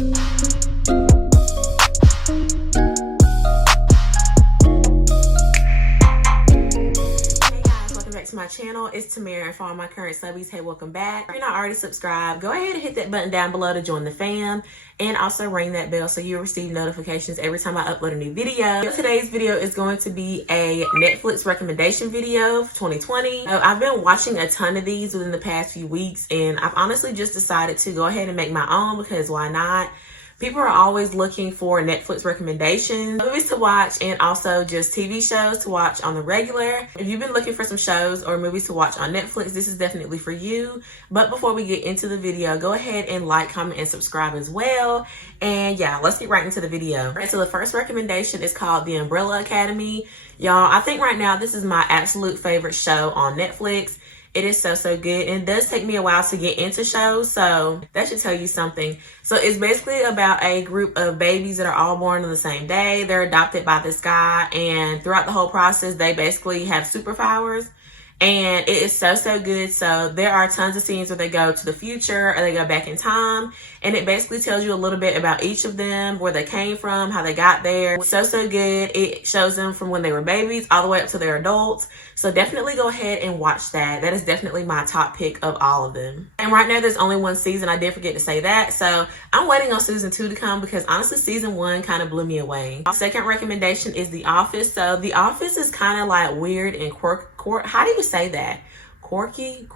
To my channel, it's Tamara, and for all my current subbies, hey, welcome back. If you're not already subscribed, go ahead and hit that button down below to join the fam, and also ring that bell so you'll receive notifications every time I upload a new video. Today's video is going to be a Netflix recommendation video for 2020. I've been watching a ton of these within the past few weeks, and I've honestly just decided to go ahead and make my own, because why not? People are always looking for Netflix recommendations, movies to watch, and also just TV shows to watch on the regular. If you've been looking for some shows or movies to watch on Netflix, this is definitely for you. But before we get into the video, go ahead and like, comment, and subscribe as well. And yeah, let's get right into the video. All right, so the first recommendation is called The Umbrella Academy. Y'all, I think right now this is my absolute favorite show on Netflix. It is so good, and it does take me a while to get into shows, so that should tell you something. So it's basically about a group of babies that are all born on the same day. They're adopted by this guy, and throughout the whole process, they basically have superpowers. And it is so good. So there are tons of scenes where they go to the future or they go back in time. And it basically tells you a little bit about each of them, where they came from, how they got there. So good. It shows them from when they were babies all the way up to their adults. So definitely go ahead and watch that. That is definitely my top pick of all of them. And right now there's only one season. I did forget to say that. So I'm waiting on season 2 to come, because honestly season 1 kind of blew me away. My second recommendation is The Office. So The Office is kind of like weird and how do you say that? Quirky?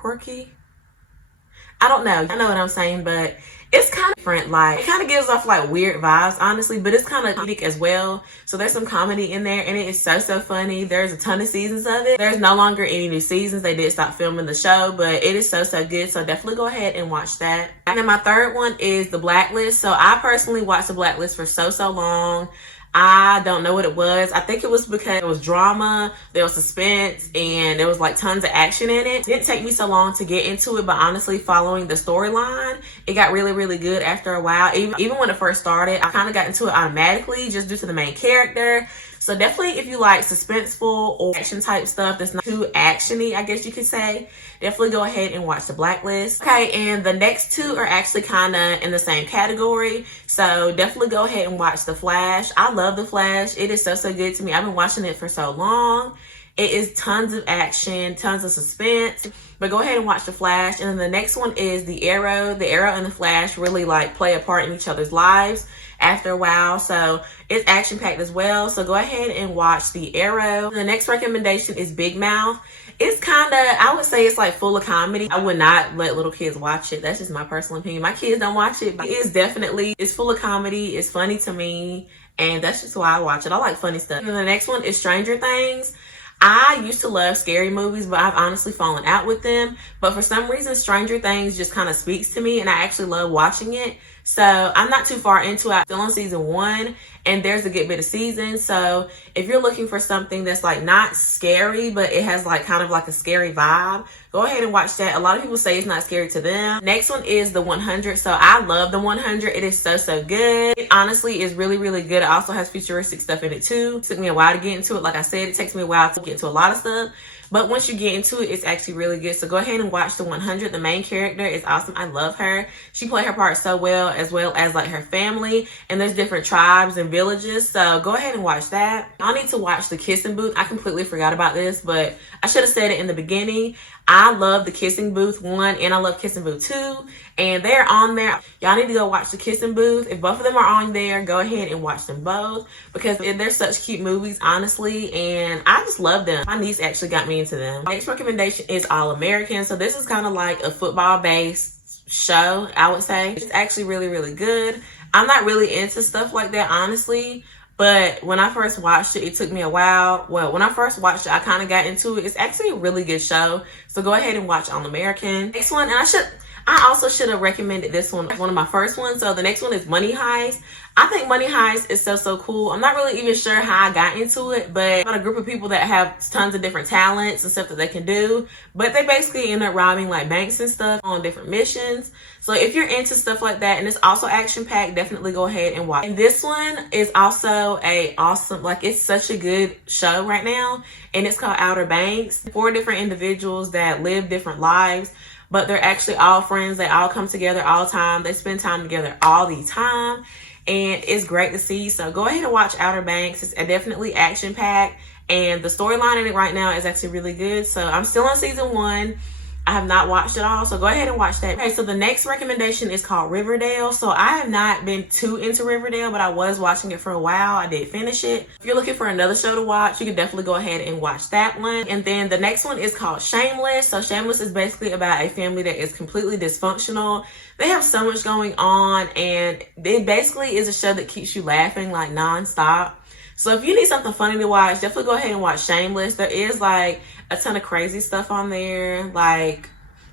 I don't know. I know what I'm saying, but it's kind of different. Like, it kind of gives off like weird vibes, honestly, but it's kind of comedic as well. So there's some comedy in there, and it is so funny. There's a ton of seasons of it. There's no longer any new seasons. They did stop filming the show, but it is so good. So definitely go ahead and watch that. And then my third one is The Blacklist. So I personally watched The Blacklist for so long. I don't know what it was. I think it was because it was drama, there was suspense, and there was like tons of action in it. It didn't take me so long to get into it, but honestly, following the storyline, it got really good after a while. Even when it first started, I kind of got into it automatically just due to the main character. So definitely, if you like suspenseful or action type stuff that's not too actiony, I guess you could say, definitely go ahead and watch The Blacklist. Okay, and the next two are actually kind of in the same category. So definitely go ahead and watch The Flash. I love The Flash. It is so good to me. I've been watching it for so long. It is tons of action, tons of suspense. But go ahead and watch The Flash. And then the next one is The Arrow. The Arrow and The Flash really like play a part in each other's lives after a while. So it's action packed as well. So go ahead and watch The Arrow. The next recommendation is Big Mouth. It's kind of, I would say it's like full of comedy. I would not let little kids watch it. That's just my personal opinion. My kids don't watch it, but it's full of comedy. It's funny to me, and that's just why I watch it. I like funny stuff. And the next one is Stranger Things. I used to love scary movies, but I've honestly fallen out with them. But for some reason, Stranger Things just kind of speaks to me, and I actually love watching it. So I'm not too far into it. I'm still on season 1, and there's a good bit of seasons. So if you're looking for something that's like not scary, but it has like kind of like a scary vibe, go ahead and watch that. A lot of people say it's not scary to them. Next one is The 100. So I love The 100. It is so good. It honestly is really good. It also has futuristic stuff in it too. It took me a while to get into it. Like I said, it takes me a while to get into a lot of stuff. But once you get into it, it's actually really good. So go ahead and watch The 100. The main character is awesome. I love her. She played her part so well as like her family. And there's different tribes and villages. So go ahead and watch that. Y'all need to watch The Kissing Booth. I completely forgot about this, but I should have said it in the beginning. I love The Kissing Booth 1 and I love Kissing Booth 2, and they're on there. Y'all need to go watch The Kissing Booth. If both of them are on there, go ahead and watch them both, because they're such cute movies, honestly, and I just love them. My niece actually got me into them. My next recommendation is All American. So this is kind of like a football-based show, I would say. It's actually really good. I'm not really into stuff like that, honestly. But when I first watched it, it took me a while. Well, when I first watched it, I kind of got into it. It's actually a really good show. So go ahead and watch All American. Next one, and I also should have recommended this one of my first ones. So the next one is Money Heist. I think Money Heist is so cool. I'm not really even sure how I got into it, but about a group of people that have tons of different talents and stuff that they can do. But they basically end up robbing like banks and stuff on different missions. So if you're into stuff like that, and it's also action packed, definitely go ahead and watch. And this one is also it's such a good show right now, and it's called Outer Banks. 4 different individuals that live different lives, but they're actually all friends. They all come together all the time. They spend time together all the time, and it's great to see. So go ahead and watch Outer Banks. It's definitely action-packed, and the storyline in it right now is actually really good. So I'm still on season 1. I have not watched it all, so go ahead and watch that. Okay, so the next recommendation is called Riverdale. So I have not been too into Riverdale, but I was watching it for a while. I did finish it. If you're looking for another show to watch, you can definitely go ahead and watch that one. And then the next one is called Shameless. So Shameless is basically about a family that is completely dysfunctional. They have so much going on, and it basically is a show that keeps you laughing like nonstop. So if you need something funny to watch, definitely go ahead and watch Shameless. There is like a ton of crazy stuff on there. Like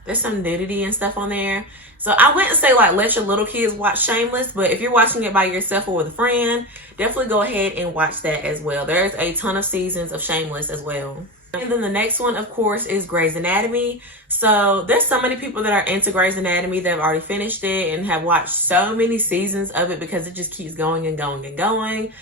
there's some nudity and stuff on there. So I wouldn't say like let your little kids watch Shameless, but if you're watching it by yourself or with a friend, definitely go ahead and watch that as well. There's a ton of seasons of Shameless as well. And then the next one, of course, is Grey's Anatomy. So there's so many people that are into Grey's Anatomy that have already finished it and have watched so many seasons of it because it just keeps going and going and going.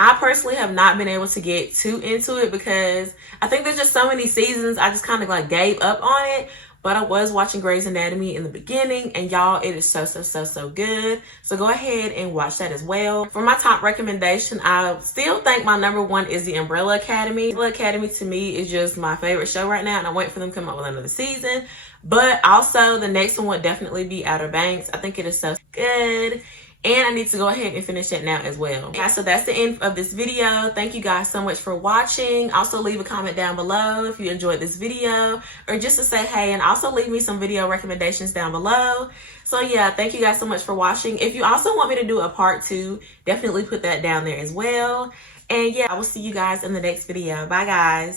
I personally have not been able to get too into it because I think there's just so many seasons. I just kind of like gave up on it. But I was watching Grey's Anatomy in the beginning, and y'all, it is so good. So go ahead and watch that as well. For my top recommendation, I still think my number 1 is The Umbrella Academy. Umbrella Academy to me is just my favorite show right now, and I wait for them to come up with another season. But also the next one would definitely be Outer Banks. I think it is so good. And I need to go ahead and finish it now as well. Yeah, so that's the end of this video. Thank you guys so much for watching. Also leave a comment down below if you enjoyed this video or just to say hey, and also leave me some video recommendations down below. So yeah, thank you guys so much for watching. If you also want me to do a part 2, definitely put that down there as well. And yeah, I will see you guys in the next video. Bye guys.